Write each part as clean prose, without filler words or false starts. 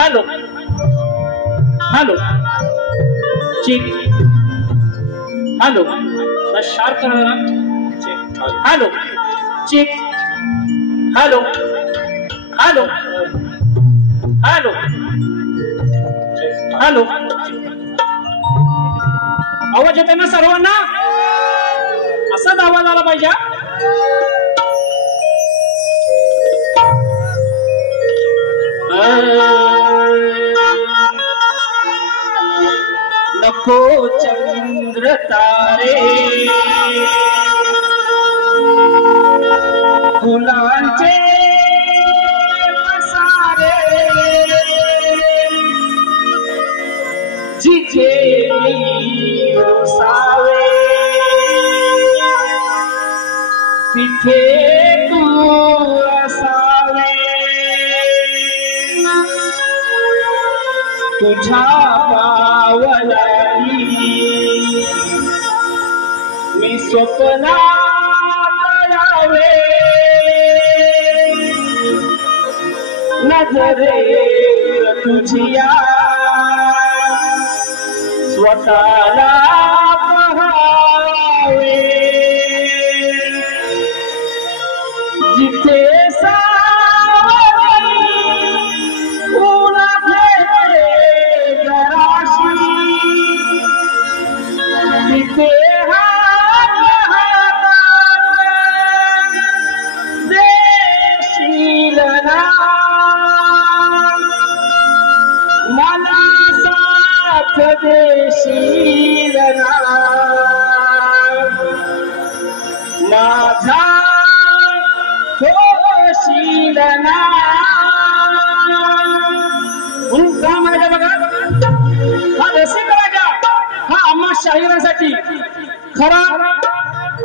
Hello. Hello. Check. Hello. The sharp check. Hello. Check. Hello. Hello. Hello. Hello. आवाज येते ना सर्वांना? असाच आवाज आला पाहिजे. नको चंद्र तारे फुलांचे पसारे जिथे मी ओसावे तिथे तू असावे तुझ्या पावलांनी मी स्वप्नात यावे नजरेत तुझिया स्वतःला पहावे जिथे तिथे मिलना म्हणून का म्हणायचं बघा, हा रसिक राजा हा आम्हा शाहिरांसाठी खरा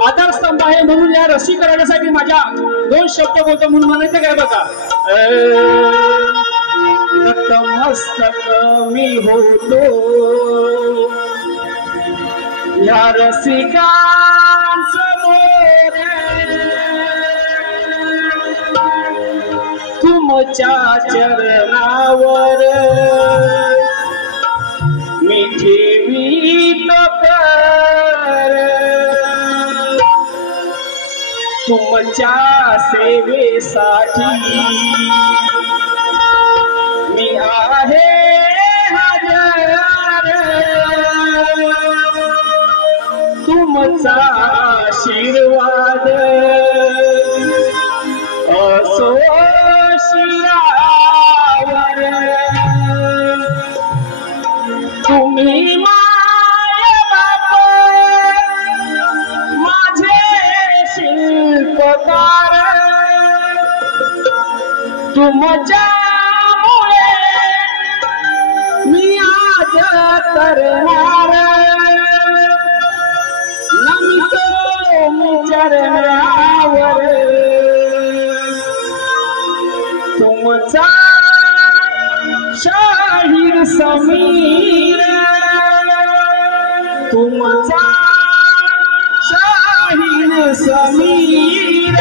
आधारस्तंभ आहे. म्हणून या रसिक राजासाठी माझ्या दोन शब्द बोलतो. म्हणून म्हणायचं काय बघा, नतमस्तक मी होतो या रसिकांसमोर, तुमच्या चरणावर मी ठेवीत कर, तुमच्या सेवेसाठी मी आहे हजर, तुमचा आशीर्वाद असो शिरावर, तुम्ही माय बाप माझे शिल्पकार, तुमच्यामुळे मी आज करणार नमितो चरणावर, तुमचा शाहीर समीर, तुमचा शाहीर समीर.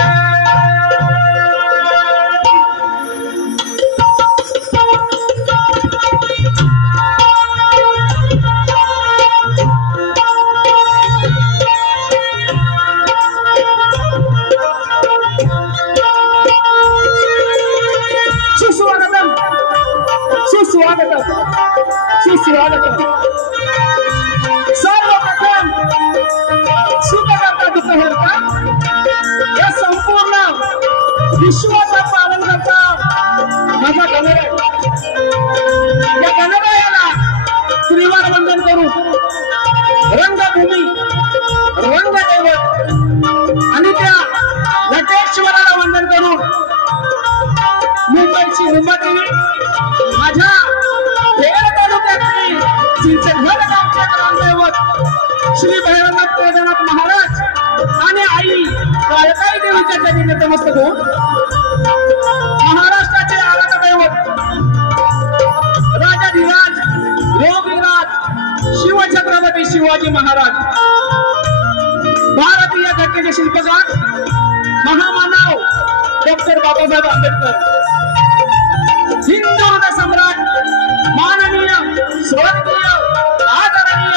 सुस्वागतम. सर्वप्रथम सुखकर्ता दुःखहर्ता या संपूर्ण विश्वाचा पालन करता माझा गणराय, या गणरायाला त्रिवार वंदन करू, रंगभूमी रंगदैवत आणि त्या नटेश्वराला वंदन करू, मुंबईची मुंबई माझ्या खेड तालुक्यातील चिंचणघर गावचे ग्रामदैवत श्री भैरवनाथ केदारनाथ महाराज आणि आई काळकाई देवीच्या चरणी नतमस्तक होऊन महाराष्ट्राचे आराध्य दैवत राजाधिराज योगीराज शिवछत्रपती शिवाजी महाराज, भारतीय घटनेचे शिल्पकार महामानव डॉक्टर बाबासाहेब आंबेडकर, हिंदू हृदय सम्राट माननीय स्वर्गीय आदरणीय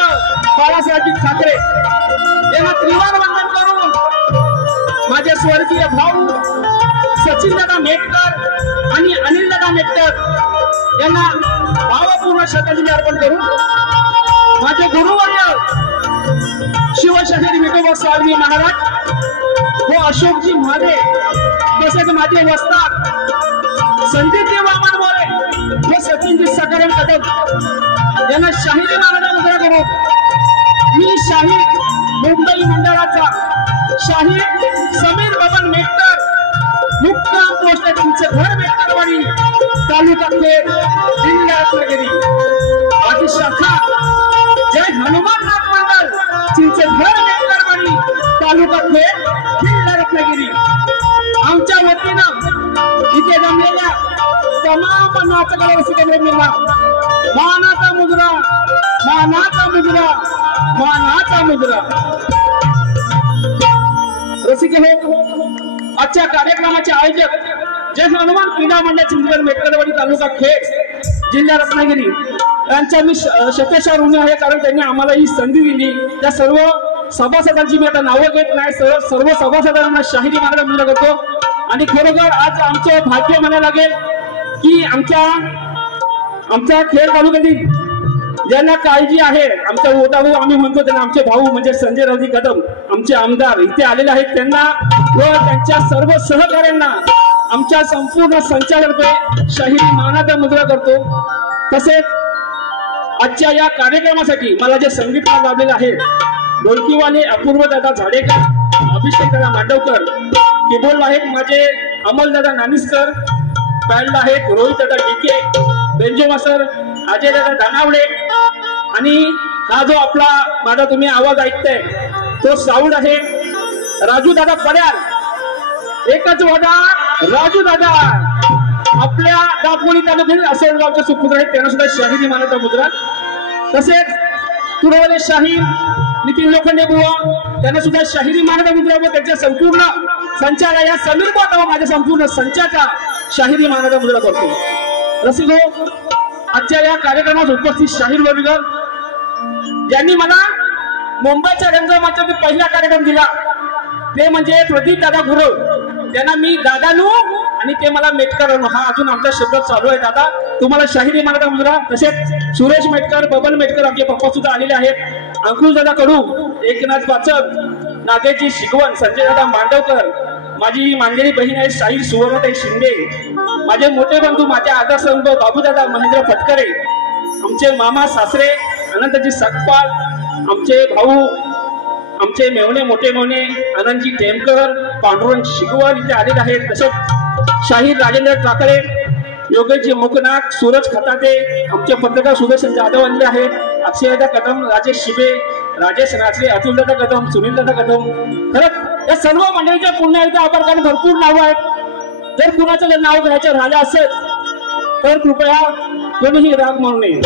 बाळासाहेब ठाकरे यांना त्रिवार वंदन करून माझे स्वर्गीय भाऊ सचिन दादा मेटकर आणि अनिल दादा मेटकर यांना भावपूर्ण श्रद्धांजली अर्पण करून माझे गुरुवर्य शिवशाहीर विठोबा स्वामी महाराज व अशोकजी महाले तसेच माझे वस्ताद संदीपजी वामन मोरे व सचिनजी सकाराम कदम यांना शाहिरी महाराजा मुद्रा करू. मी शाहीर मुंबई मंडळाचा शाहीर समीर बबन मेटकर, मुक्काम पोस्ट चिंचणघर मेटकरवाडी, तालुका खेड, जिल्हा रत्नागिरी. माझी शाखा जय हनुमान नाथ मंडळ चिंचणघर मेटकरवाडी, तालुका खेड, जिल्हा रत्नागिरी. आमच्या वतीनं इथे जमलेल्या तमाम नाचकला रसिकांना मानाचा मुजरा, मानाचा मुजरा, मानाचा मुजरा. रसिके हो, आजच्या कार्यक्रमाचे आयोजक जय हनुमान क्रीडा मंडळ चिंचणघर मेटकरवाडी, तालुका खेड, जिल्हा रत्नागिरी यांचा मी शतशः ऋणी आहे, कारण त्यांनी आम्हाला ही संधी दिली. त्या सर्व सभासदांची मी आता नावं घेत नाही, सर्व सभासदांना शाहिरी महाराज मुद्रा करतो. आणि खरोखर आज आमचं भाग्य म्हणायला लागेल की आमच्या खेड तालुक्यातील ज्यांना काळजी आहे, आमचा मोठा भाऊ आम्ही म्हणतो त्यांना, आमचे भाऊ म्हणजे संजय रावजी कदम आमचे आमदार इथे आलेले आहेत, त्यांना व त्यांच्या सर्व सहकाऱ्यांना आमच्या संपूर्ण संचालकांतर्फे शाहिरी मानाचा मुद्रा करतो. तसेच आजच्या या कार्यक्रमासाठी मला जे संगीतकार लाभलेले आहेत, ढोलकीवाले अपूर्व दादा झाडेकर, अभिषेक दादा मांडवकर, कीबोर्ड आहेत माझे अमोलदादा नानिस्कर, पॅल्ड आहेत रोहित दादा डिके, बेंजो मास्टर, अजय दादा दानावडे, आणि हा जो आपला माझा तुम्ही आवाज ऐकताय तो साऊंड आहे राजू दादा पड्याल. एकच वादा राजू दादा आपल्या दापोली तालुक्यातील असोलगावचे सुपुत्र आहेत, त्यांना सुद्धा शाहिरी मानाचा मुद्रा. तसेच तुरवले शाहीर नितीन लोखंडे बुवा, त्यांना सुद्धा शाहिरी मानाचा मुद्रा व त्यांच्या संपूर्ण संचाला या समीर बाबा माझ्या संपूर्ण संचाचा शाहिरी मानाचा मुद्रा करतो. रसिको, आजच्या या कार्यक्रमात उपस्थित शाहीर वर्ग ज्यांनी मला मुंबईच्या रंगमंचावर पहिला कार्यक्रम दिला ते म्हणजे प्रदीप दादा गुरव. त्यांना मी दादानू आणि ते मला मेटकर हा अजून आमचा शब्द चालू आहे. दादा तुम्हाला शाहिरी मानाचा मुद्रा. तसेच सुरेश मेटकर, बबन मेटकर आमचे पप्पा सुद्धा आलेले आहेत. अंकुश दादा कडू, एकनाथ पाचक, नागेशजी शिकवण, संजय दादा मांडवकर, माझी मानलेली बहीण आहे शाहीर सुवर्णताई शिंदे, माझे मोठे बंधू माझे आदर संघ बाबूदादा महेंद्र फटकरे, आमचे मामा सासरे अनंतजी सकपाल, आमचे भाऊ आमचे मेवणे मोठे मेवणे आनंदजी टेमकर, पांडुरंग शिकवण इथे आलेले आहेत. तसेच शाहीर राजेंद्र टाकळे, योगेशजी मुकनाथ, सूरज खताते, आमचे पत्रकार सुदर्शन जाधव आलेले आहेत. अक्षयदादा कदम, राजेश शिबे, राजेश नाचरे, अतुलदादा कदम, सुनीलदादा कदम. खरंच या सर्व मंडळीच्या पुन्हा एकदा आभार, कारण भरपूर नावं आहेत. जर कुणाचं जर नाव घ्यायचं राहिलं असेल तर कृपया कोणीही राग म्हणू नये.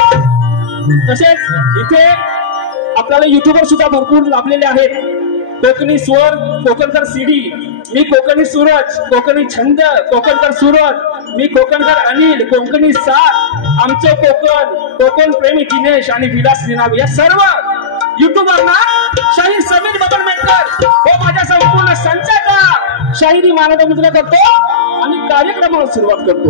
तसेच इथे आपल्याला युट्यूबर सुद्धा भरपूर लाभलेले आहेत. कोकणी स्वर, कोकणकर सीडी, मी कोकणी सूरज, कोकणी छंद, कोकणकर सूरज, मी कोकणकर अनिल, कोकणी साथ, आमचं कोकण, कोकण प्रेमी दिनेश आणि विलास निनाव या सर्व युट्यूबरना शाहीर समीर बबन मेटकर व माझ्या संपूर्ण संचाचा शाहिरी मानाचा मुद्रा करतो आणि कार्यक्रमाला सुरुवात करतो.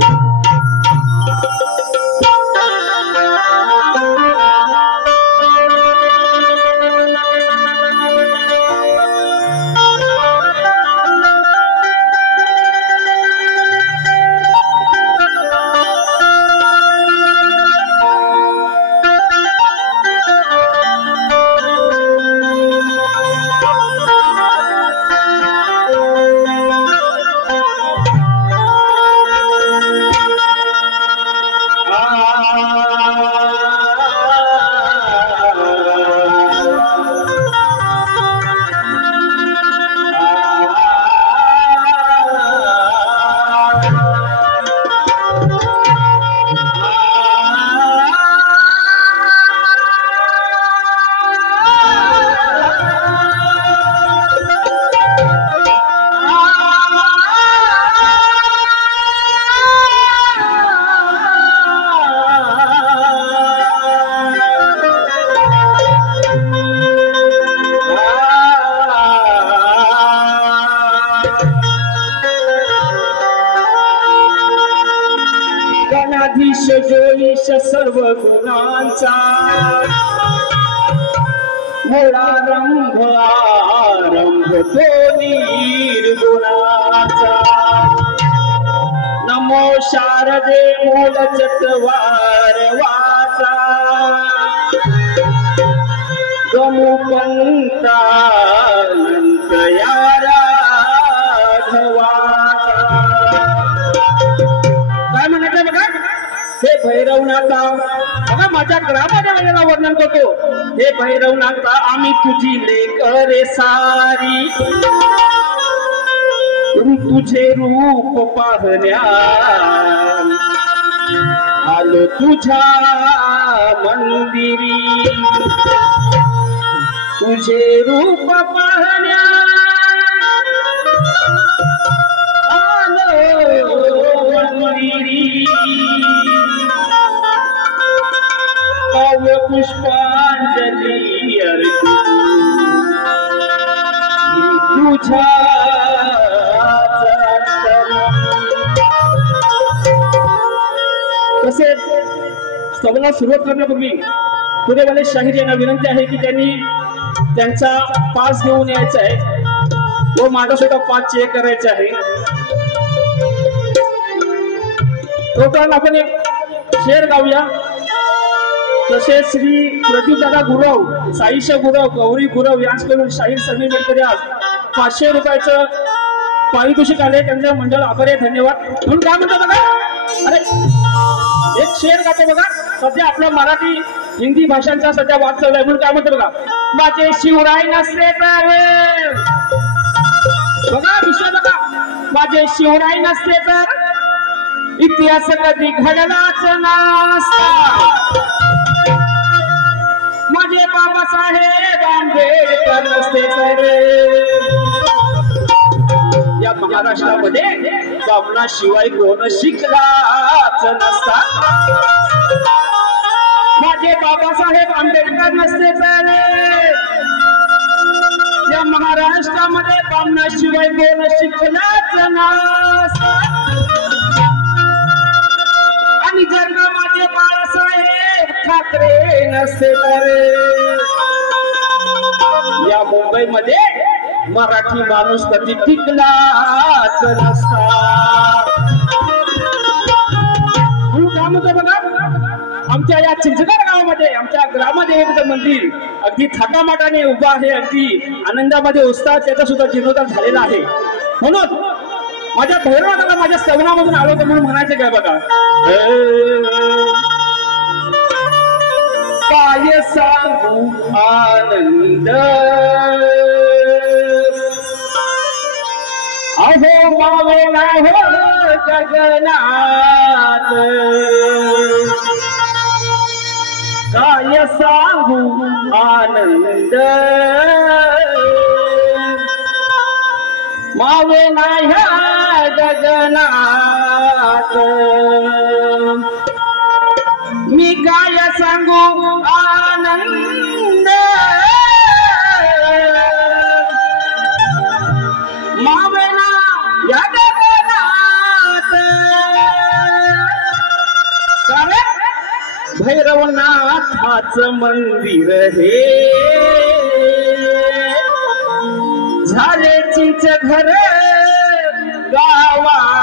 सर्व गुणांचा मूळारंभ आरंभ तो निर्गुणाचा. नमो शारदे मूल चत्वार वाचा, गमु पंता अनंत यारा धवाचा. काय म्हणायचं बघा, हे भैरवनाथा बघा माझ्या ग्रामदेवतेला वर्णन करतो. हे भैरवनाथा आम्ही तुझी लेकरे सारी, तुझे रूप पाहण्या आलो तुझ्या मंदिरी, तुझे रूप पाहण्या आलो मंदिरी. काव्य पुष्पांजली अर्पी तुझ्या. तसेच सगळ्यांना सुरुवात करण्यापूर्वी पुढे शाहीर यांना विनंती आहे की त्यांनी त्यांचा पास घेऊन यायचा आहे व माझा सुद्धा पास चेक करायचा आहे. टोटल आपण एक शेर गाऊया. तसेच श्री प्रदीप दादा गुरव, साईशा गुरव, गौरी गुरव यांच्याकडून शाहीर समीर मेटकर आज 500 रुपयाचं पारितोषिक आले त्यांचं मंडळ आभारी आहे, धन्यवाद. म्हणून काय म्हणतो बघा, अरे एक शेर गातो बघा. सध्या आपल्या मराठी हिंदी भाषांचा सध्या वाद चालू आहे. म्हणून काय म्हणतो बघा, माझे शिवराय नसते तर बघा विषय बघा, माझे शिवराय नसते तर इतिहास कधी घडलाच नसता. माझे बाबासाहेब आंबेडकर नसते तर या महाराष्ट्रामध्ये बामणाशिवाय कोण शिकलाच नसता. माझे बाबासाहेब आंबेडकर नसते तर या महाराष्ट्रामध्ये बामणाशिवाय कोण शिकलाच नसता. आणि जर का माझे बाळासाहेब ठाकरे नसते तर या मुंबईमध्ये मराठी माणूस कधी टिकलाच नसता. काय म्हणतो बघा, आमच्या या चिंचगड गावामध्ये आमच्या ग्रामदेवतेचं मंदिर अगदी थाटामाटाने उभं आहे, अगदी आनंदामध्ये उत्साह त्याचा सुद्धा जीर्णोद्धार झालेला आहे. म्हणून माझ्या भैरवाला माझ्या सवनामधून आलो तर म्हणून म्हणायचं काय बघा, काय सांगू आनंद अहो मावेना हो गगनात, काय सांगू आनंद मावेना ह्या गगनात. मी काय सांगू आनंद मावेना या गगनात. कारण भैरवनाथाचं मंदिर हे झाले चिंच घर गावात.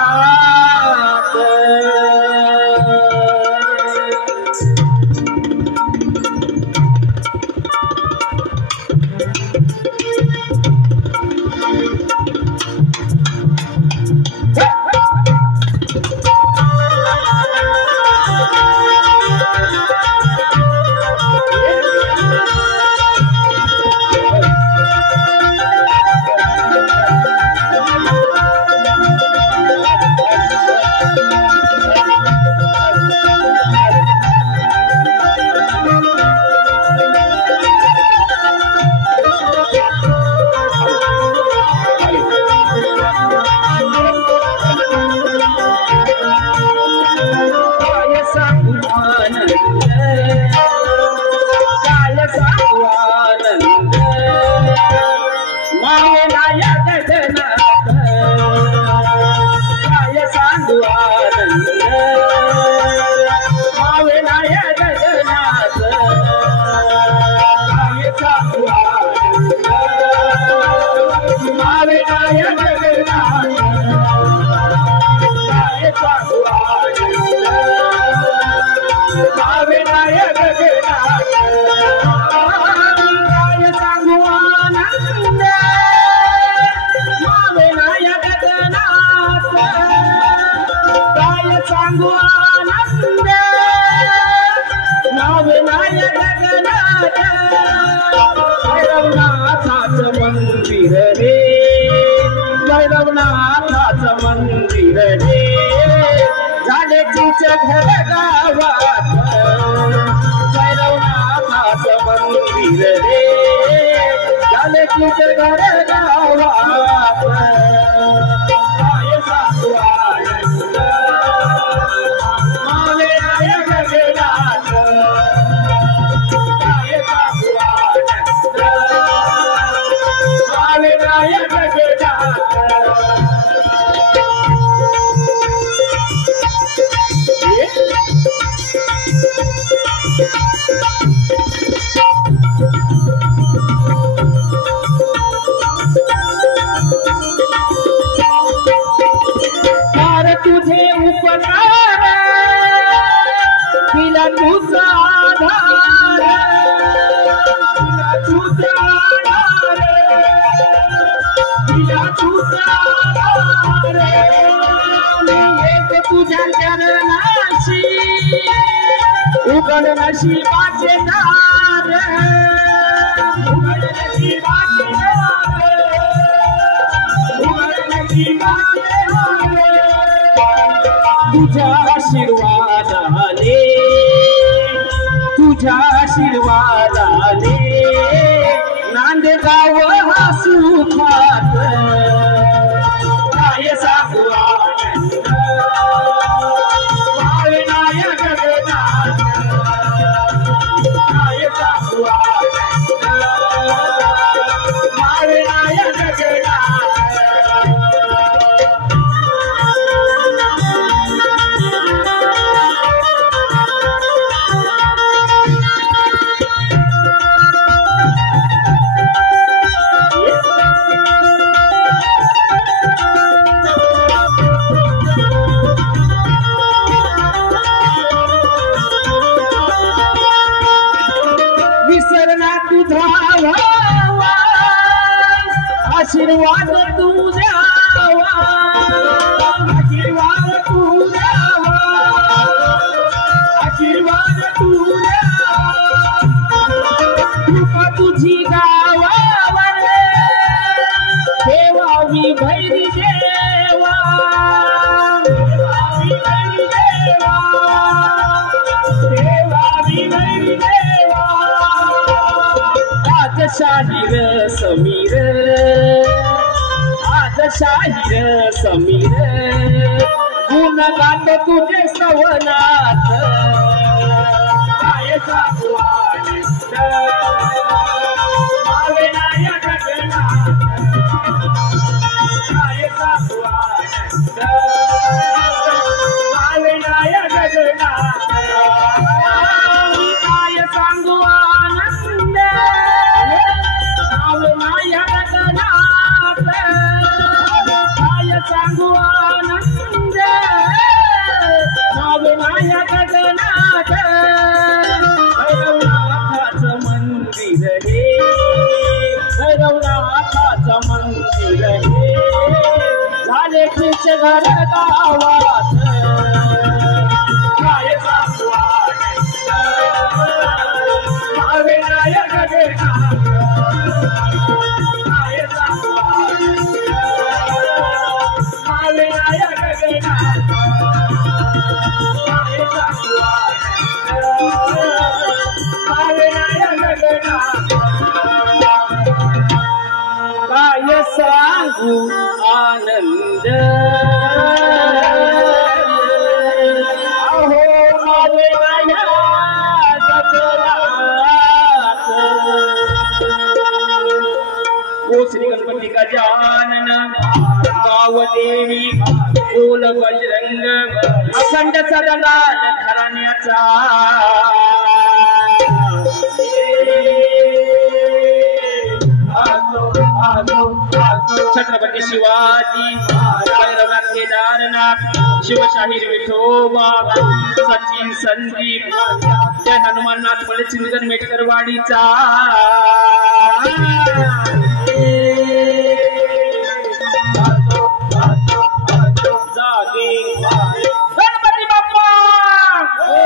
तुझा उघड नशिबाचे दार उघड नशिबाचे दार उघड नशिबाचे दार तुझ्या आशीर्वादाने तुझ्या आशीर्वादाने नांदगाव हा सुखात काय सांगू आनंद पावनाय गगनात काय सांगू आनंद पावनाय गगनात आशीर्वाद तू द्यावा आशीर्वाद तू द्यावा आशीर्वाद तू द्यावा कृपा तुझी गावावर ठेवावी भैरी देवा ठेवावी भैरी देवा ठेवावी भैरी देवा आज शाहीर समीर आज शाहीर समीर गुण गात तुझे सवनात काय सांगू आनंद पावनाय गगनात काय सांगू आनंद पावनाय गगनात काय सांगू आनंद पावनाय गगनात काय सांगू आनंद पावनाय गगनात भैरवनाथाचं मंदिर हे भैरवनाथाचं मंदिर हे झाले खुश घर गावात काय सांगू आनंद पावनाय गगनात काय सांगू आनंद पावनाय गगनात काय सांगू आनंद पावनाय गगनात काय सांगू आनंद अहो पावनाय गगनात ओ श्री गणपती गजानन गाव देवी बोल बजरंग अखंड सदगान घराण्याचा छत्रपती शिवाजी भैरवनाथ केदारनाथ शिवशाहीर विठोबा सचिन संदीप जय हनुमाननाथ बळचिंदन मेटकरवाडीचा जागे गणपती बाप्पा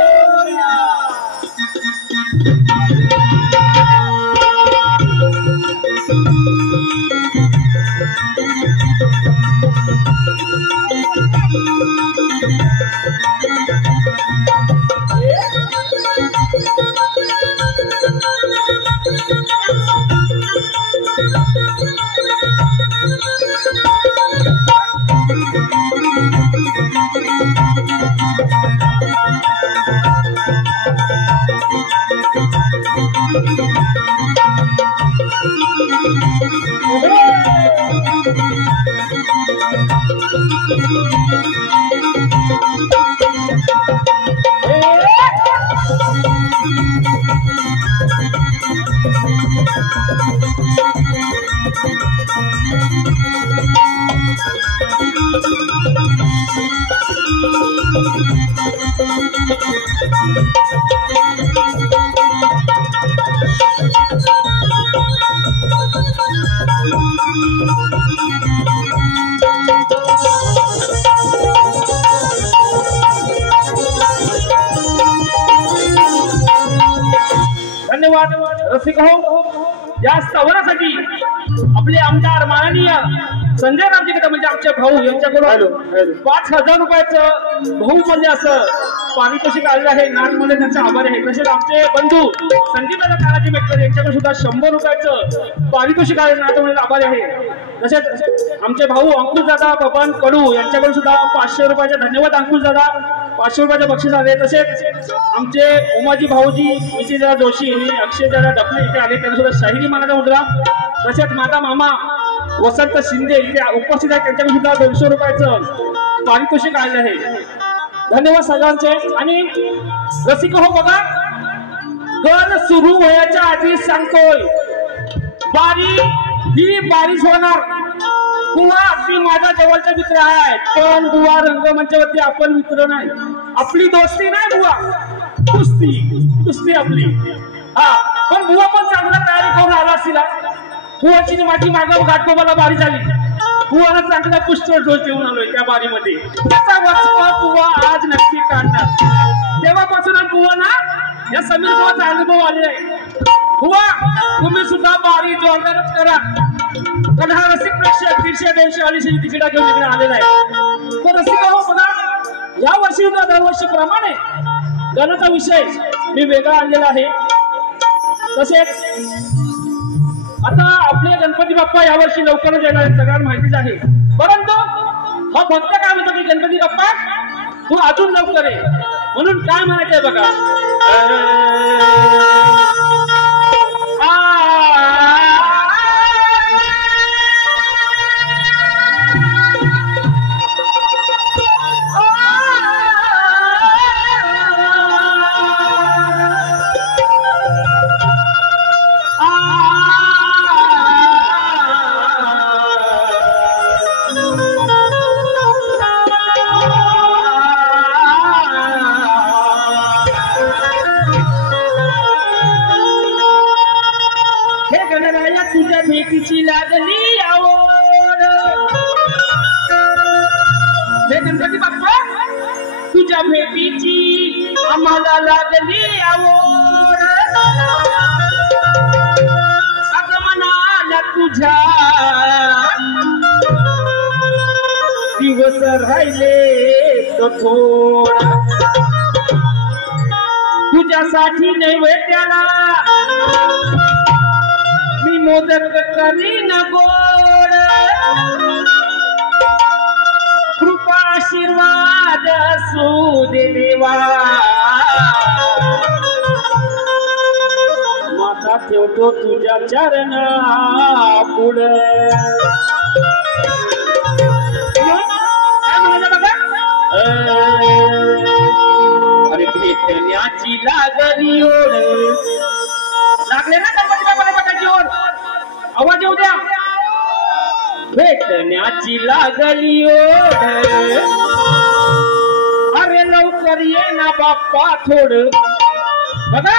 रसिक हो, या स्थवनासाठी आपले आमदार माननीय संजय रामजी कदम म्हणजे आमचे भाऊ यांच्याकडून 5,000 रुपयाचं बहुमूल्य असं पारितोषिक आलेलं आहे. नाथमध्ये त्यांचे आभार आहे. तसेच आमचे बंधू संदीपदादा तानाजी मेटकर यांच्याकडे सुद्धा 100 रुपयाचं पारितोषिक आले. नाथमध्ये आभार आहे. तसेच आमचे भाऊ अंकुशदादा बबन कडू यांच्याकडून सुद्धा 500 रुपयाचे धन्यवाद. अंकुशदादा 500 रुपयाचे बक्षीस आले. तसेच आमचे उमाजी भाऊजी विजयदादा जोशी आणि अक्षयदादा डफले इथे आले, त्यांना सुद्धा शाहिरी मानाचा मुद्रा. तसेच माझा मामा वसंत शिंदे इथे उपस्थित आहे, त्यांच्याकडे सुद्धा 200 रुपयाचं पारितोषिक आले आहे. धन्यवाद सगळ्यांचे. आणि रसिक हो बघा, गण सुरू व्हायच्या आधी सांगतोय, बारी ही बारीच होणार. बुवा अगदी माझा जवळचा मित्र आहे, पण बुवा रंगमंचावरती आपण मित्र नाही. आपली दोस्ती नाही बुवा, कुस्ती आपली. हा, पण बुवा पण चांगला तयारी करून आला असतील. बुवाची माझी मागं घाटकोबाला बारी झाली. बुवाला चांगला पुष्ट डोस देऊन आलोय त्या बारीमध्ये. त्याचा वचपा बुवा आज नक्की काढणार. तेव्हापासून बुवा ना या समीर बुवाचा अनुभव आलेला आहे. बुवा तुम्ही सुद्धा बारी जोरदारच करा, कारण हा रसिक प्रेक्षक 150-200 अडीचशे तिकिटा घेऊन इकडे आलेला आहे. तर रसिक हो बघा, या वर्षी सुद्धा दरवर्षीप्रमाणे गणाचा विषय मी वेगळा आणलेला आहे. तसेच आता आपले गणपती बाप्पा यावर्षी लवकरच येणार आहे, सगळ्यांना माहितीच आहे. परंतु हा भक्त काय म्हणतो की गणपती बाप्पा तू अजून लवकर आहे, म्हणून काय म्हणायचंय बघा. तुझ्या भेटीची लागली आवड, हे गणपती बाप्पा तुझ्या भेटीची आम्हाला लागली आवड. आगमनाला तुझ्या दिवस राहिले कठोर, तुझ्यासाठी नैवेद्याला मी मोदक करीन गोड. कृपा आशीर्वाद असू दे देवा, माता ठेवतो तुझ्या चरणा पुढे. अरे भेटण्याची लागली ओढ, लागले ना गणपती बाप्पाला बघायची ओढ, आवाज येऊ द्या. भेटण्याची लागली ओढ, अरे लवकर ये ना बाप्पा थोड. बघा,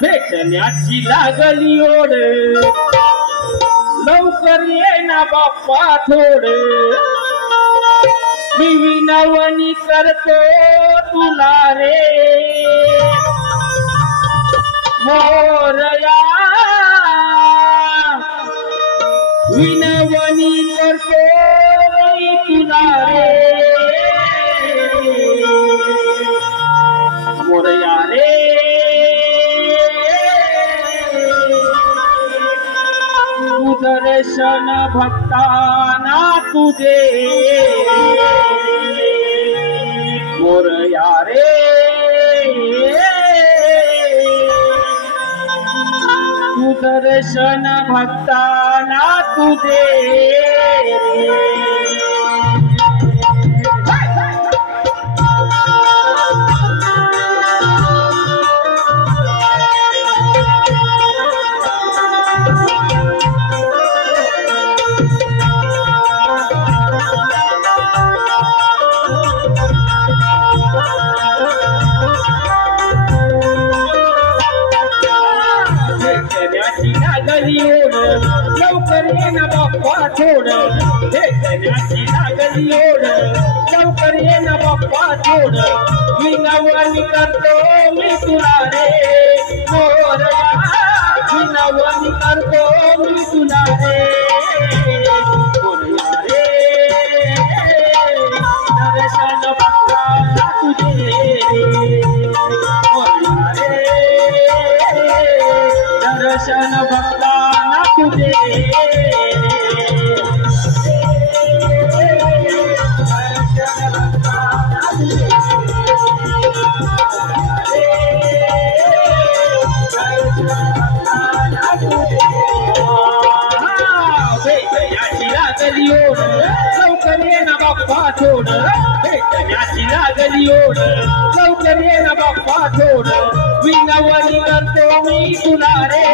भेटण्याची लागली ओढ, लवकर ये ना बाप्पा थोड. मी विनवणी करतो तुला रे मोरया, विनवणी करतो तुला रे मोरया रे. तू दर्शन भक्ताना तुझे मोरया रे. तू दर्शन भक्ताना तुझे. लवकर ये ना बाप्पा थोड, भेटण्याची लागली ओढ, लवकर ये ना बाप्पा बाप्पा थोड विनवणी करतो मी तुला रे मोरया विनवणी करतो मी तुला रे मोरया रे दर्शन बघताना तुझे मोरया रे दर्शन बघताना तुझे लवकर ये ना बाप्पा थोड भेटण्याची लागली ओढ लवकर ये ना बाप्पा थोड विनवणी करतो मी तुला रे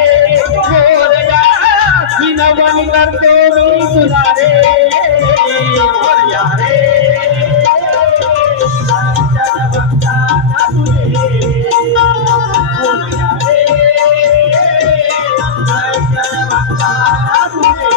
मोरया विनवणी करतो मी तुला रे मोरया रे दर्शन बघताना तुझे मोरया रे दर्शन बघताना तुझे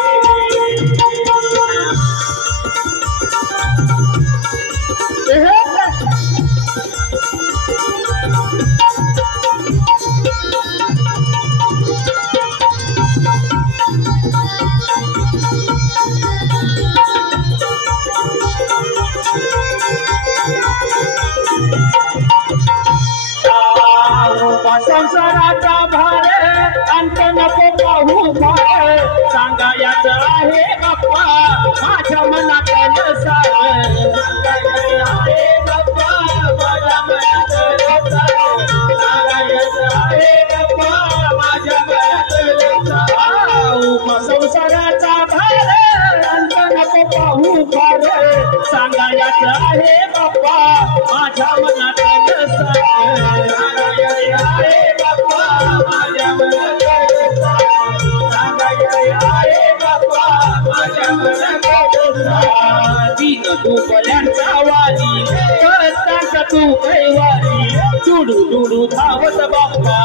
संसाराचा भार अंत नको पाहू फार सांगायचं आहे बाप्पा माझ्या मनातलं सार सांगायचं आहे बाप्पा माझ्या मनातलं सार सांगायचं आहे बाप्पा माझ्या मनातलं सार संसाराचा भार अंत नको पाहू फार सांगायचं आहे बाप्पा माझ्या मनातलं सार दीन दुबल्यांचा वाली करतांचा तू कैवारी दुडू दुडू धावत बाप्पा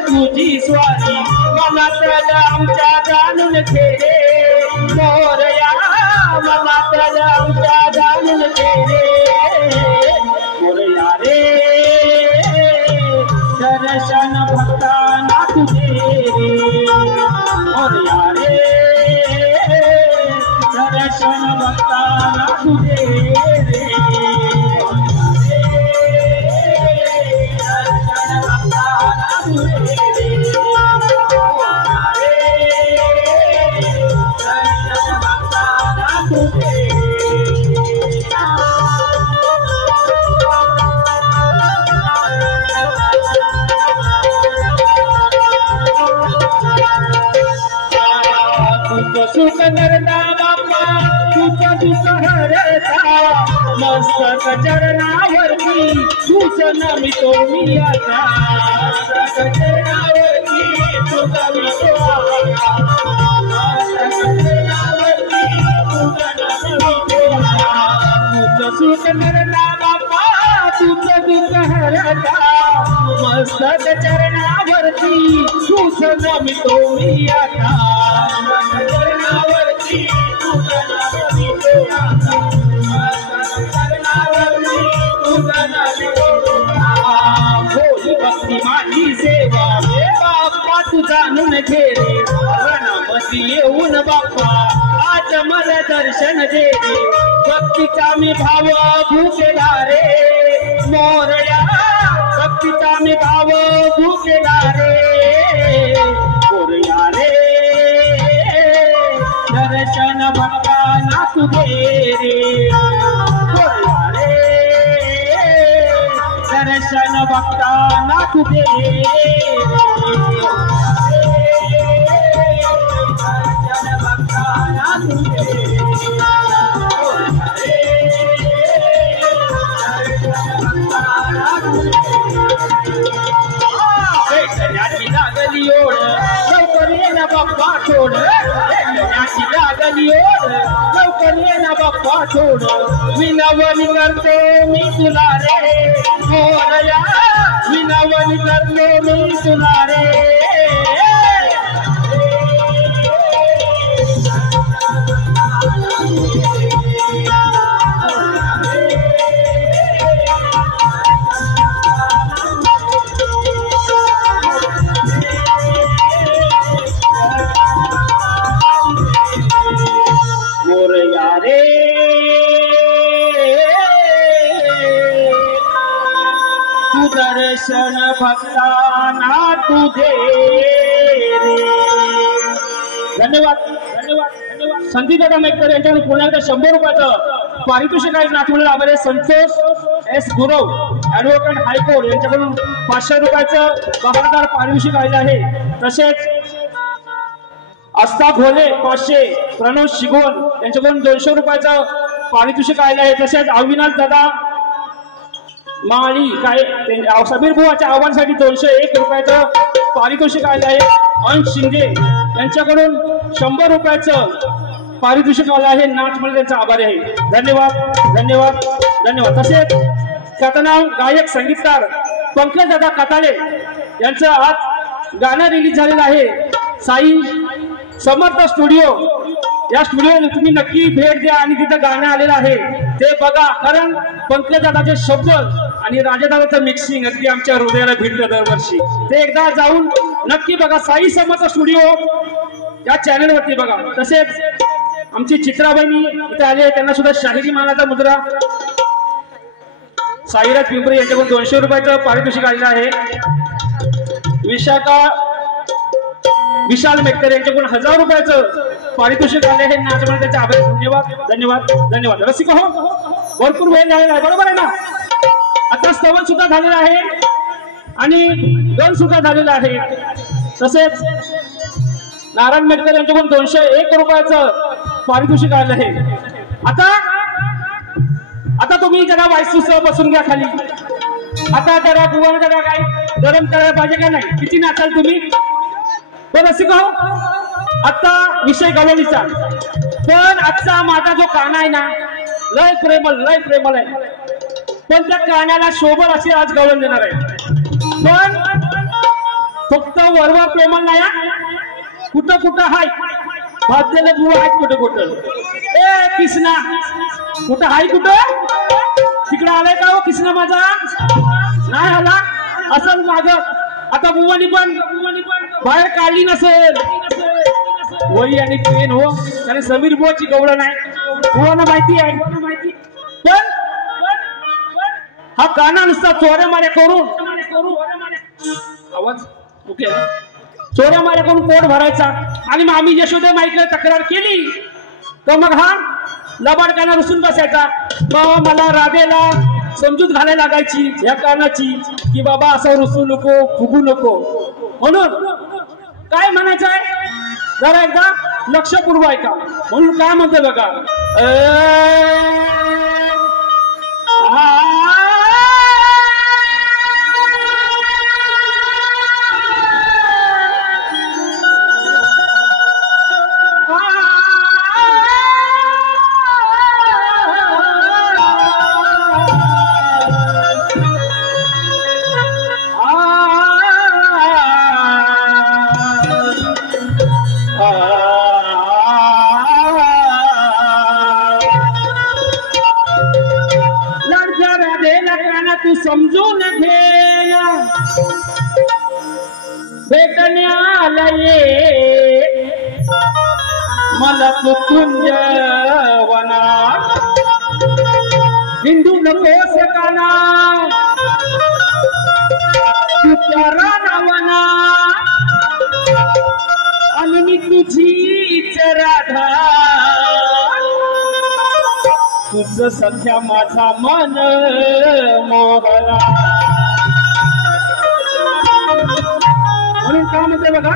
तुझी स्वारी मनातलं आमच्या जाणून खेळे मोरया मनातलं आमच्या जाणून खेळे मोरया रे दर्शन भक्ताना तुझे मोरया रे दर्शन भक्ताना तुझे रे दर्शन भक्ताना तुझे दर्शन भक्ताना तुझे सुख करता बाप्पा तुझ दुःख हरता मस्तक चरणावरती तुझ नमितो मी आता मस्तक चरणावरती तुझ नमितो मस्तक चरणावरती तुझ नमितो तुझ सुख करता बाप्पा तुझ दुःख हरता मस्तक चरणावरती तुझ नमितो मी आता चरणावरती तुझ नमितो चरणावरती तुझ नमितो भोली भक्ती माझी सेवा बाप्पा तू जाणून घे रे रणामधी येऊन बाप्पा आज मला दर्शन दे रे भक्तीचा मी भाव भूकेला रे मोरया भक्तीचा मी भाव भूकेला रे मोरया रे दर्शन भक्ताना तुझे रे मोरया रे दर्शन भक्ताना तुझे दर्शन भक्ताना तुझे भेटण्याची लागली ओढ लवकर ये ना बाप्पा थोड भेटण्याची लागली ओढ लवकर ये ना बाप्पा थोड विनवणी करतो मी तुला रे मोरया विनवणी करतो मी तुला रे दर्शन भक्ताना तुझे रे. धन्यवाद धन्यवाद धन्यवाद. संदीप दादा मेहकर यांच्याकडून पुन्हा एकदा 100 रुपयाचं पारितोषिक आहे. नागपूरला आभारी Santosh S Gurav advocate high court यांच्याकडून 500 रुपयाचं बहारदार पारितोषिक आलेलं आहे. तसेच आस्था घोले 500, प्रणव शिगवण यांच्याकडून 200 रुपयाचं पारितोषिक आलेलं आहे. तसेच अविनाश दादा माळी काय समीर बुवाच्या आव्हानासाठी 201 रुपयाचं पारितोषिक आलेलं आहे. अंश शिंदे यांच्याकडून 100 रुपयाचं पारितोषिक आलं आहे. नाचमध्ये त्यांचा आभारी आहे. धन्यवाद धन्यवाद धन्यवाद. तसेच ख्यातनाम गायक संगीतकार पंकज दादा कताळे यांचं आज गाणं रिलीज झालेलं आहे. साई समर्थ स्टुडिओ या स्टुडिओला तुम्ही नक्की भेट द्या आणि तिथं गाणं आलेलं आहे ते बघा. कारण पंकज दादाचे शब्द आणि राजादादाचं मिक्सिंग अगदी आमच्या हृदयाला भिडतं दरवर्षी. ते एकदा जाऊन नक्की बघा. साई समर्थ स्टुडिओ या चॅनलवरती बघा. तसेच आमची चित्राबाई इथे आले त्यांना सुद्धा शाहिरी मानाचा मुद्रा साईराज पिंपरी यांच्याकडून 200 रुपयाचं पारितोषिक आलेलं आहे. विशाल मेटकर यांच्याकडून 1000 रुपयाचं पारितोषिक आले आहे. नाचमध्ये त्यांचे आभार. धन्यवाद धन्यवाद धन्यवाद. रसिक हो भरपूर वेळ झालेला आहे बरोबर आहे ना. आता स्तवन सुद्धा झालेलं आहे आणि गण सुद्धा झालेला आहे. तसेच नारायण मेटकर यांच्याकडून 201 रुपयाचं पारितोषिक आलं आहे. आता तुम्ही जरा वाईसुसह बसून घ्या खाली. आता जरा बुवाला जरा काय गरम करायला पाहिजे का नाही. किती नाचाल तुम्ही बरं रसिक हो. आता विषय गवळीचा. पण आजचा माझा जो काना आहे ना लय प्रेमल आहे. पण त्या कानाला शोभर अशी आज गवळण देणार आहे. पण फक्त वरवर प्रेमल नाही कुठं कुठं हाय भाजलेले बुवा आहेत कुठं कुठं. ए किसना कुठं हाय कुठं तिकडं आलाय का हो किसना माझा नाही आला असं माग. आता बुवानी पण बाहेर काढली नसेल वही आणि पेन हो. कारण समीर बुवाची गवळण नाही बुवांना माहिती आहे. पण हा काना नुसता चोऱ्या माऱ्या करून आवाज ओके चोऱ्या माऱ्या करून पोट भरायचा. आणि मग आम्ही यशोदे माईकडे तक्रार केली तर मग हा लबाड काना रुसून बसायचा. मग मला राधेला समजूत घालायला लागायची या कारणाची की बाबा असं रुसू नको फुगू नको. म्हणून काय म्हणायचं आहे जरा एकदा लक्षपूर्वक ऐका. म्हणून काय म्हणते बघा. तू समजून घे भेटण्याला ये मला तू कुंज वना हिंदू नकोस काना तू त्यारा नावना आणि मी तुझीच राधा तुझ सध्या माझा मन मोहरा. म्हणून काय म्हणते बघा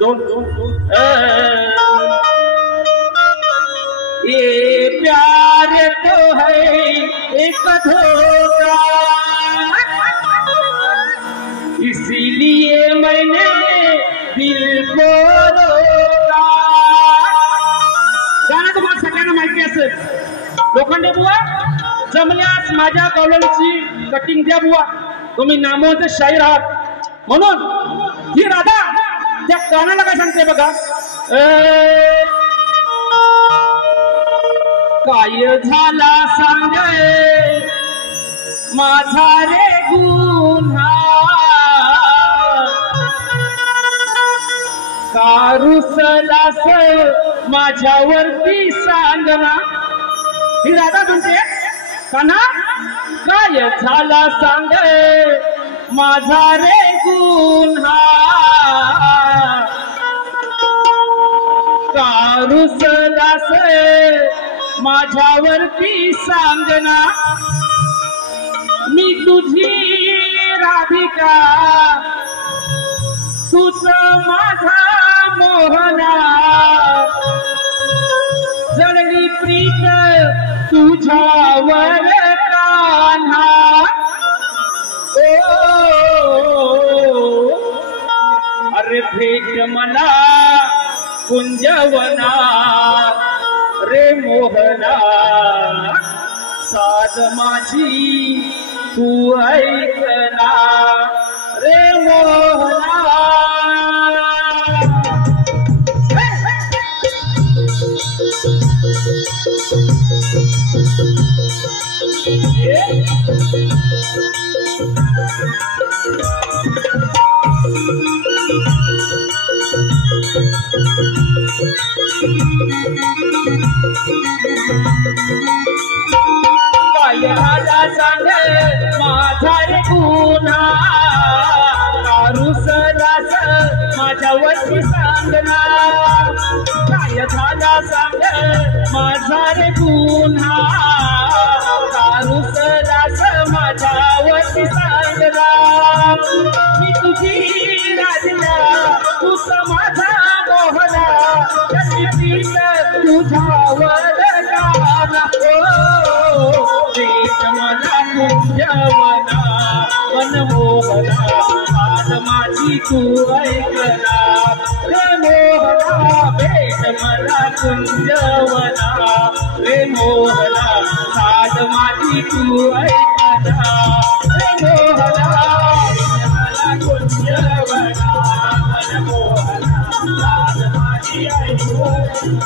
दोन ये प्यार तो है एक धोखा इसीलिए मैंने दिल को रोका. गाणं तुम्हाला सगळ्यांना माहिती असेल. लोखंडे बुवा जमल्यास माझ्या कॉलनीची कटिंग द्या बुवा तुम्ही नामवंत शाहीर आहात. म्हणून ही राधा त्या कानाला काय सांगते बघा. काय झाला सांग माझा रे गुन्हा का रुसलास माझ्यावरती सांगना. ही राधा म्हणते काना काय झाला सांग माझा रे गुन्हा कारुसलास माझ्यावरती सांगना मी तुझी राधिका तूच माझा मोहना जळली प्रीत तुझ्यावर कान्हा अरे भेट मला कुंजवना रे मोहना साध माझी तू ऐकना रे मोहना काय झाला सांग माझा रे गुन्हा कारुसलास माझ्यावरती सांगना काय झाला सांग माझा रे गुन्हा कारुसलास माझ्यावरती सांगना मी तुझी राधिका तूच माझा मोहना प्रीत तुझ्यावर गाना भेट मला कुंजवना मनमोहना आज माझी तू ऐकना रे मोहना भेट मला कुंजवना रे मोहना आज माझी तू ऐकना रे मोहना मला कुंजवना मनमोहना आज माझी ऐकना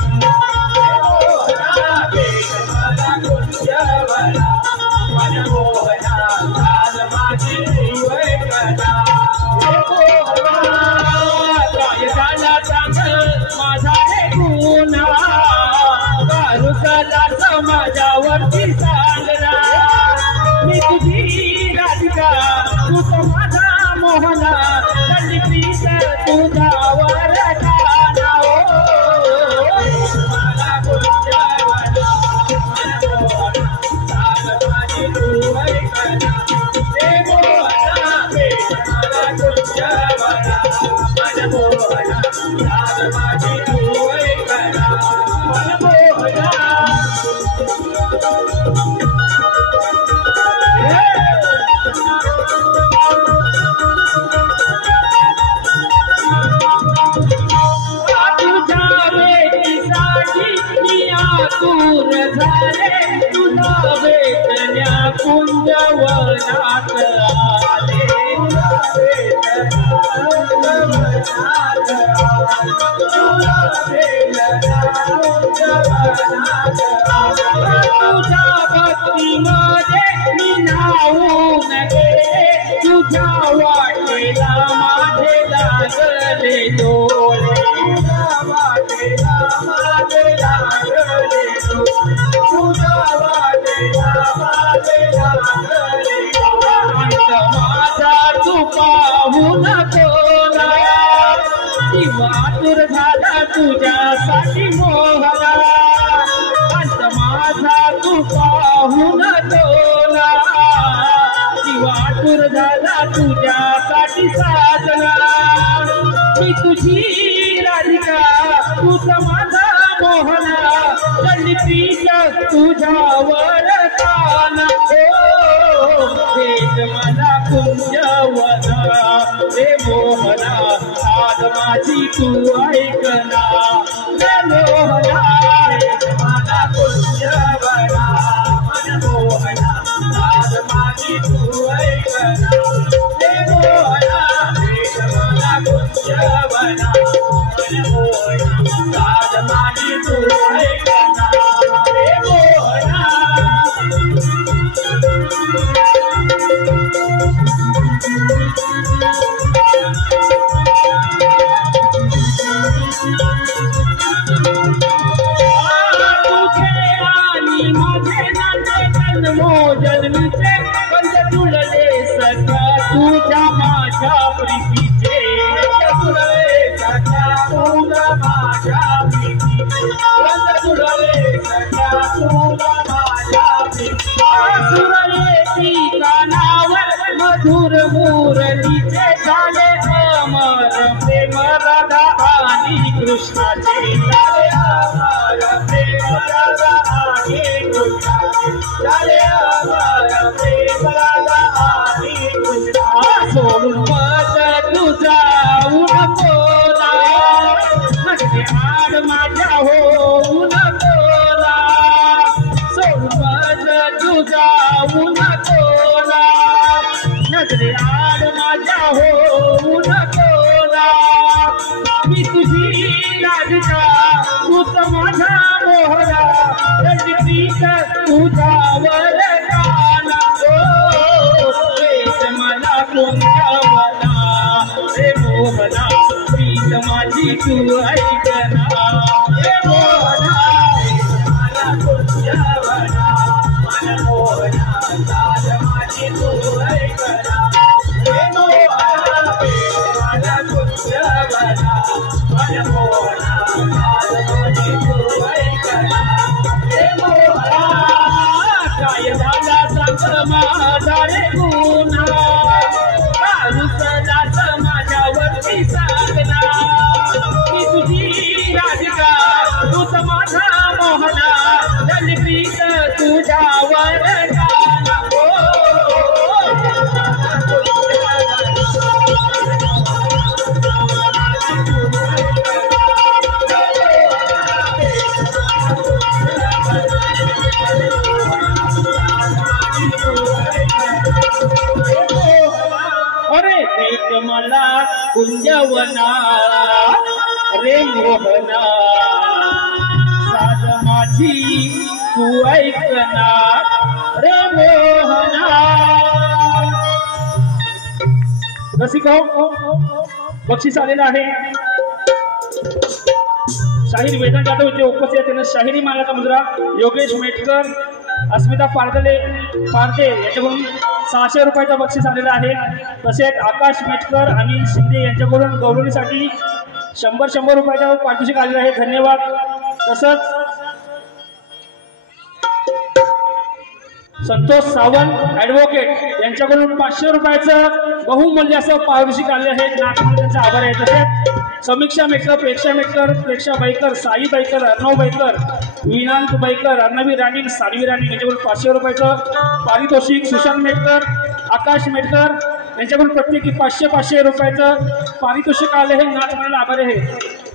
माझ्यावरती सांगना मी तुझी राधिका तूच माझा मोहना जळली प्रीत तुझ्यावर गाना मला कुंजवना मनमोहना आज माझी तू ऐकना रे मोहना भेट मला कुंजवना मनमोहना आज माझी तू ऐकना मनमोहना दूर झाले तुला भेटण्या कुंजवनात आले तुझ्या भक्तीमध्ये मी नाहून गेले तुझ्या वाटेला माझे लागले डोळे वाटेला माझे लागले तुझ्या वाटेला माझे लागले माझा तू पाहू नको ना मातुर झाला तुझ्यासाठी मोहना अंत माझा तू पाहून तोला वाटूर झाला तुझ्यासाठी साजना मी तुझी राधिका तूच माझा मोहना जळली प्रीत तुझ्यावर काना भेट मला कुंजवना रे मोहना आज माझी तू ऐकना रे मोहना भेट मला कुंजवना मनमोहना आज माझी तू ऐकना रे मोहना भेट मला कुंजवना मनमोहना आज माझी तू ऐकना रे मोहना सुरेती कानावर मधुर मुरलीचे झाले अमर प्रेम राधा आणि कृष्णाचे झाले अमर प्रेम राधा आणि कृष्णाचे झाले अमर प्रेम राधा आणि कृष्णा सोडून मज तुझा उडपोला नजरे आड माझ्या होऊन बोला सोडून मज तुझा उडपोला नजरे आड माझ्या होऊन बोला मी तुझी राधिका तूच माझा मोहरा रंजित तुझ्यावर गाना वेश मला कोणत्यावना रे मोहना प्रीत माझी तू ऐकना रे मोहना मला कोणत्यावना मन मोहना साज माझी तू ऐकना रे मोहना मला कोणत्यावना मन मोहना साज माझी तू ऐकना रे मोहना काय झाला सांग माझा रे गुन्हा रुसलाच माझ्यावरती सांगना मी तुझी राधिका तूच माझा मोहना दलप्रीत तुझ्यावर गाना अरे भेट मला कुंजवना रे मोहना साज माझी तू ऐकना रे मोहना रसिको बक्षीस आलेलं आहे शाहीर वेदांत जाधव इथे उपस्थित आहेत. त्यांना शाहिरी मागाचा मुजरा योगेश मेटकर अस्मिता पारदले पारदे याच्याकडून 600 रुपयाचा बक्षीस आलेला आहे. तसेच आकाश मेटकर अनिल शिंदे यांच्याकडून गौरवणीसाठी 100 रुपयाचा पारितोषिक आलेला आहे. धन्यवाद. तसंच संतोष सावंत ऍडव्होकेट यांच्याकडून 500 रुपयाचं बहुमूल्य असं पारितोषिक आले आहे. नागपूर त्यांचा आभार आहे. तसेच समीक्षा मेटकर, प्रेक्षा बाईकर, साई बाईकर, अर्णव बाईकर, विनांत बाईकर, अर्णवी राणी, साध्वी राणी यांच्याकडून 500 रुपयाचं पारितोषिक. सुशांत मेटकर, आकाश मेटकर यांच्याकडून प्रत्येकी 500 रुपयाचं पारितोषिक आले आहे. नाच म्हणायला आभार आहे.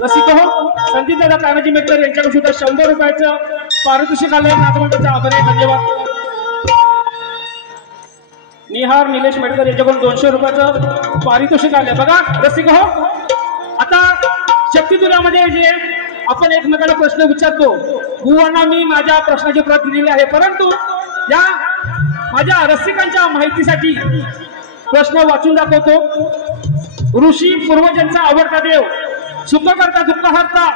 रसिक हो संदीप दादा तानाजी मेटकर यांच्याकडून सुद्धा 100 रुपयाचं पारितोषिक आले आहे. नाच म्हणण्याचा आभार आहे. धन्यवाद. निहार निलेश मेटकर यांच्याकडून 200 रुपयाचं पारितोषिक आले. बघा रसिक हो आता शक्तितुल्यामध्ये जे आपण एकमेकाला प्रश्न विचारतो बुवांना मी माझ्या प्रश्नाची प्रत दिलेली आहे. परंतु या माझ्या रसिकांच्या माहितीसाठी प्रश्न वाचून दाखवतो. ऋषी पूर्वजांचा आवडता देव, सुख करता दुःख हरता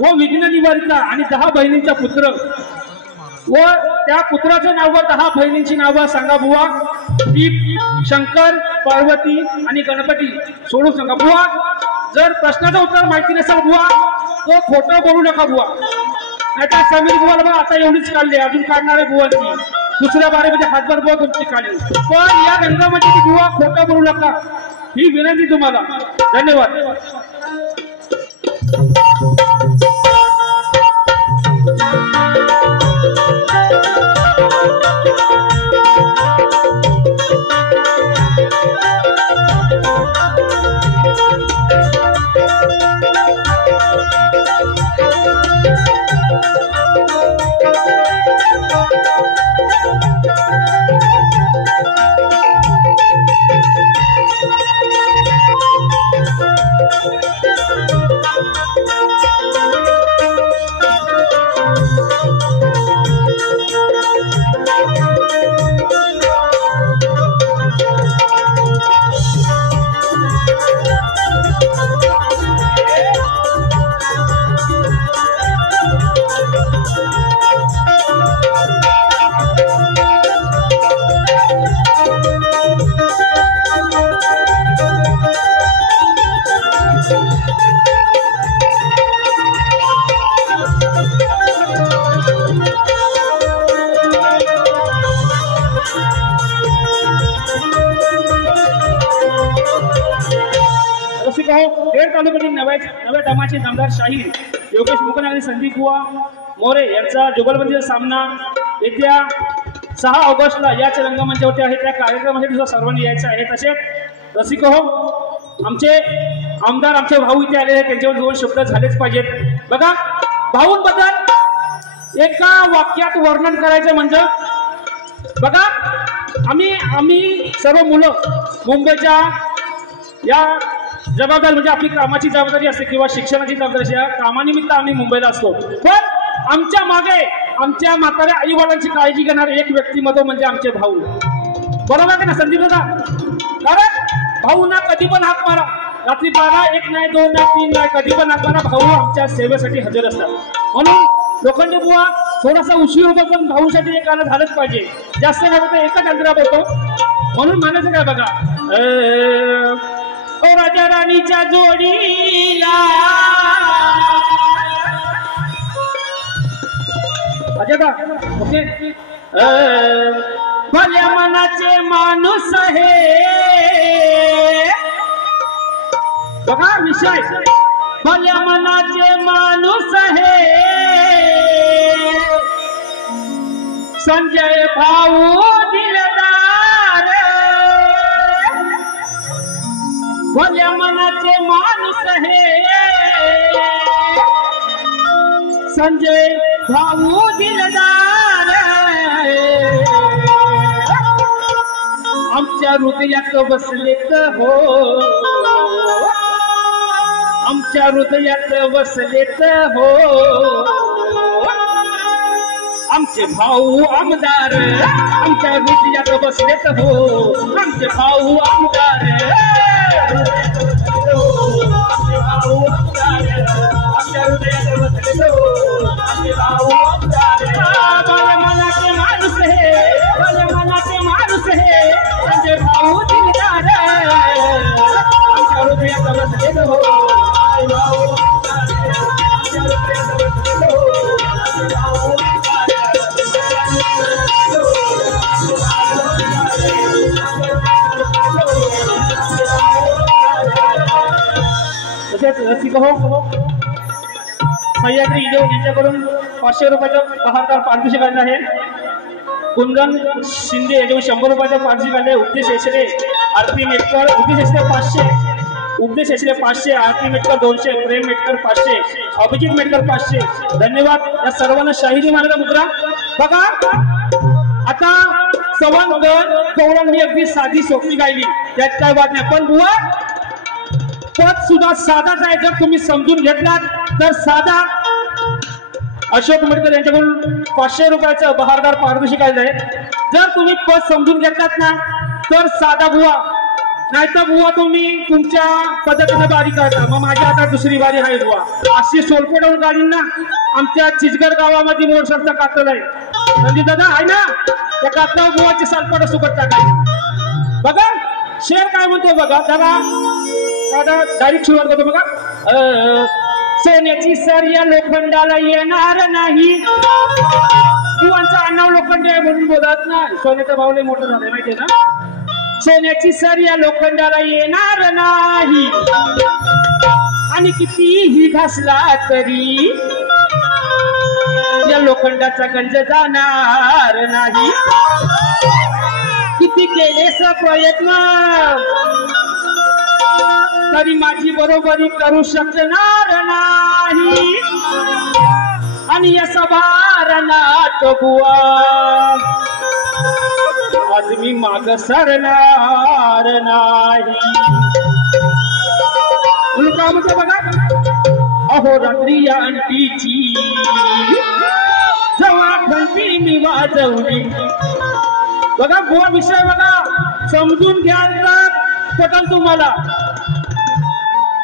व विघ्न निवारिता आणि 10 बहिणींचा पुत्र व त्या पुत्राचं नाव व 10 बहिणींची नावं सांगा बुवा. ती शंकर, पार्वती आणि गणपती सोडून सांगा बुवा. जर प्रश्नाचं उत्तर माहिती नसेल बुवा तो खोटं बोलू नका बुवा. नाहीतर समीर बुवाला बघा आता एवढीच काढली, अजून काढणार आहे बुवांची. दुसऱ्या बारेमध्ये हातभर बुवा तुमची काढली. पण या रंगामध्ये बुवा खोटं बोलू नका ही विनंती तुम्हाला. धन्यवाद. नव्या दमाचे दमदार शाहीर योगेश मुकुंद आणि संदीप बुवा मोरे यांचा जुगलबंदीचा सामना येत्या 6 ऑगस्टला याच रंगमंचावरती आहे। त्या कार्यक्रमासाठी सुद्धा सर्वांनी यायचं आहे। तसेच रसिक हो, आमचे आमदार आमचे भाऊ इथे आलेले आहेत, त्यांच्यावर 2 शब्द झालेच पाहिजेत। बघा, भाऊंबद्दल एका वाक्यात वर्णन करायचं म्हणजे बघा, आम्ही सर्व मुलं मुंबईच्या या जबाबदारी म्हणजे आपली कामाची जबाबदारी असते किंवा शिक्षणाची जबाबदारी असते, या कामानिमित्त आम्ही मुंबईला असतो। पण आमच्या मागे आमच्या म्हाताऱ्या आई वडिलांची काळजी घेणारे एक व्यक्तिमत्व म्हणजे आमचे भाऊ, बरोबर आहे ना संदीप दादा? कारण भाऊ ना कधी पण हाक मारा, रात्री 12, 1 नाही 2 नाही 3 नाही, कधी पण हाक मारा, भाऊ आमच्या सेवेसाठी हजर असतात। म्हणून लोखंडे बुवा थोडासा उशीर होतो, पण भाऊसाठी एक गाणं झालंच पाहिजे। जास्त नाही तर एकच अंतरा होतो, म्हणून म्हणायचं काय बघा, ओ राजा राणीच्या जोडीला ओके, भल्या मनाचे माणूस आहे बघा विषय, भल्या मनाचे माणूस आहे संजय भाऊ दिलदार, भल्या मनाचे माणूस आहे संजय भाऊ दिलदार, आमच्या हृदयात बसलेत हो, आमच्या हृदयात बसलेत हो आमचे भाऊ आमदार, आमच्या हृदयात बसलेत हो आमचे भाऊ आमदार, आमच्या हृदयात बसलेत हो आमचे भाऊ आमदार, भल्या मनाचे माणूस हे, भल्या मनाचे माणूस हे संजय भाऊ दिलदार, आमच्या हृदयात बसलेत हो आमचे भाऊ आमदार, आमच्या हृदयात बसलेत हो आमचे भाऊ रसिक हो, सह्याद्री यांच्याकडून 500 रुपयाचं बहारदार पारितोषिक आलेलं आहे। कुंदन शिंदे यांच्याकडून 100 रुपयाचं पारितोषिक आले। उपदेश एसरे, आरती मेटकर, उपदेश एसरे 500, उपदेश एसरे 500, आरती मेटकर 200, प्रेम मेटकर 500, अभिजित मेटकर 500। धन्यवाद या सर्वांना शाहिरी मानाचा मुद्रा। बघा आता सवन गौरांनी अगदी साधी सोपी गायली, त्यात काय बात नाही, पण बुवा पद सुद्धा साधाच आहे। जर तुम्ही समजून घेतलात तर साधा। अशोक मेटकर यांच्याकडून 500 रुपयाचं बहारदार पारितोषिक आलेलं आहे। जर तुम्ही पद समजून घेतलात ना तर साधा बुवा, नाहीतर बुवा तुम्ही तुमच्या पद्धतीने बारी करता, मग माझ्या आता दुसरी बारी आहे बुवा। अशी सोलपोटावून गाडी ना आमच्या चिचगड गावामध्ये मोरसरचा कातल आहे, संदीप दादा आहे ना, त्या कातलावर बुवाची सालपाट सुकट टाकायची। बघा शेर काय म्हणतो बघा, त्याला डायरेक्ट सुरुवात करतो बघा, सोन्याची सर या लोखंडाला येणार नाही, बुवांचा आडनाव लोखंडे आहे म्हणून बोलत नाही, सोन्याचा भाव लय मोठं झालंय माहितीये ना, सोन्याची सर या लोखंडाला येणार नाही, आणि कितीही घासला तरी या लोखंडाचा गंज जाणार नाही, किती केलेस प्रयत्न तरी माझी बरोबरी करू शकणार नाही, आणि या सभारणात बुवा आज मी माग सरणार नाही। म्हणजे बघा, अहो रात्री या अंटीची जेव्हा घंटी मी वाजवली, बघा बुवा विषय बघा समजून घ्याल तर पटल तुम्हाला,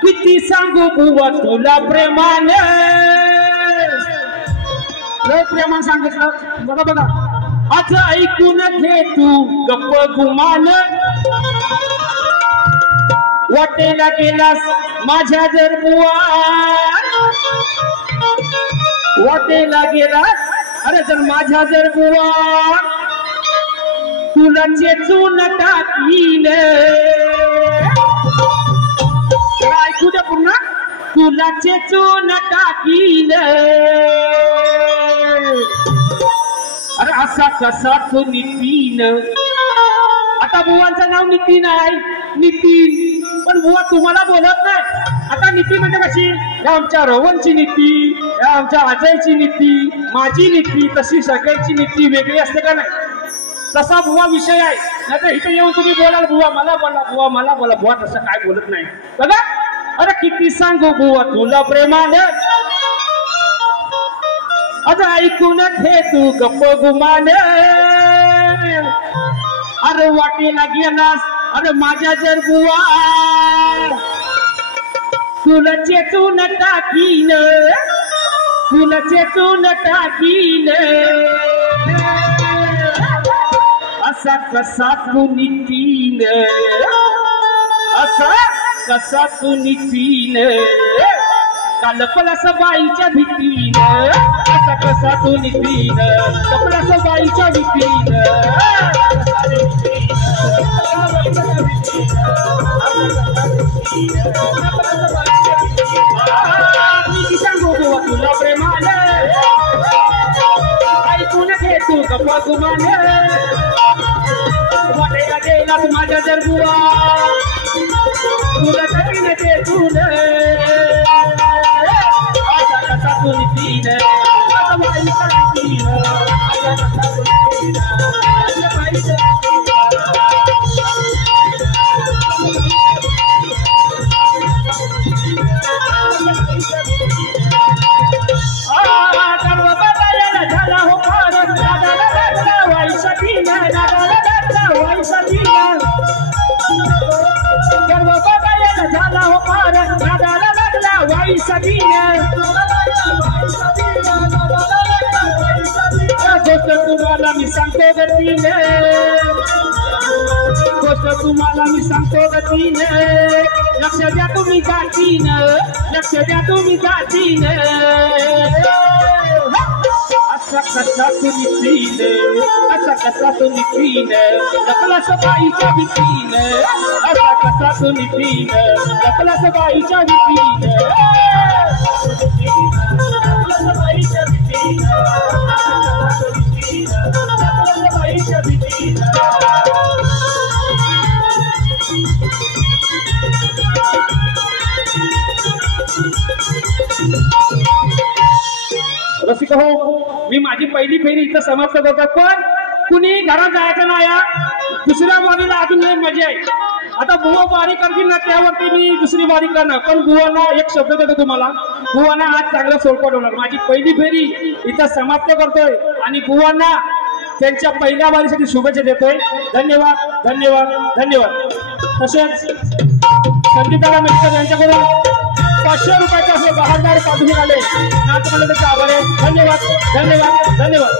किती सांगू बुवा तुला प्रेमाने, प्रेमान सांगितलं बघा बघा, आज ऐकून घे तू गप्प गुमान, वाटेला गेलास माझ्या जर बुवा, वाटेला गेलास अरे जर माझ्या जर बुवा, तुला चेचून टाकीन, ऐकू द्या पूर्ण, तुला चेचून टाकीन अरे असा कसा तू नितीन आता बुवांचं नाव नितीन आहे नितीन पण बुवा तुम्हाला बोलत नाही आता नीती म्हणजे कशी या आमच्या रवणची नीती या आमच्या अजयची नीती माझी नीती तशी सगळ्यांची नीती वेगळी असते का नाही तसा बुवा विषय आहे नाहीतर इथे येऊन तुम्ही बोलाल बुवा मला बोला बुवा मला बोला बुवा तसं काय बोलत नाही बघा अरे किती सांगू बुवा तुला प्रेमाने अरे ऐकून घे तू गप्प गुमाने अरे वाटेला गेलास अरे माझ्या जर बुवा तुला चेचून टाकीन तुला चेचून टाकीन असा कसा तू नितीन असा कसा तू नितीन कालपलास बाईच्या भीतीन असा कसा तू नितीन कपलास बाईच्या भीतीन सांगू बुवा तुला प्रेमाने ऐकून घे तू गप्पा गुमाने वाटेला गेलास माझ्या जर बुवा तुला तरी ते तुला असा कसा तू नितीन असा बाईचा नितीन असा कसा तू नितीन असा बाईचा झाला हो पार दादाला लागला वाई सगीने गोष्ट तुम्हाला मी सांगतो गतीने गोष्ट तुम्हाला मी सांगतो गतीने लक्ष द्या तुम्ही जातीन लक्ष द्या तुम्ही जातीन असा कसा तुम्ही तीन असा कसा तुम्ही तीन लपला सबाईच्या भीतीन असा कसा तुम्ही तीन लपला सबाईच्या भीतीन सबाईच्या भीतीन सबाईच्या भीतीन रसिक हो मी माझी पहिली फेरी इथं समाप्त करतो पण कुणी घरात जायचं नाही दुसऱ्या वारीला अजून लय मजा आहे आता बुवा वारी करतील ना त्यावरती मी दुसरी वारी करणार पण बुवांना एक शब्द देतो तुम्हाला बुवांना आज चांगलं सोडपट होणार माझी पहिली फेरी इथं समाप्त करतोय आणि बुवांना त्यांच्या पहिल्या वारीसाठी शुभेच्छा देतोय धन्यवाद धन्यवाद धन्यवाद तसेच संगीताला मिळतात यांच्याकडून 500 रुपयाचा असं बहारदार पाठवून आले ना तुम्हाला त्याचा आभार आहे धन्यवाद धन्यवाद धन्यवाद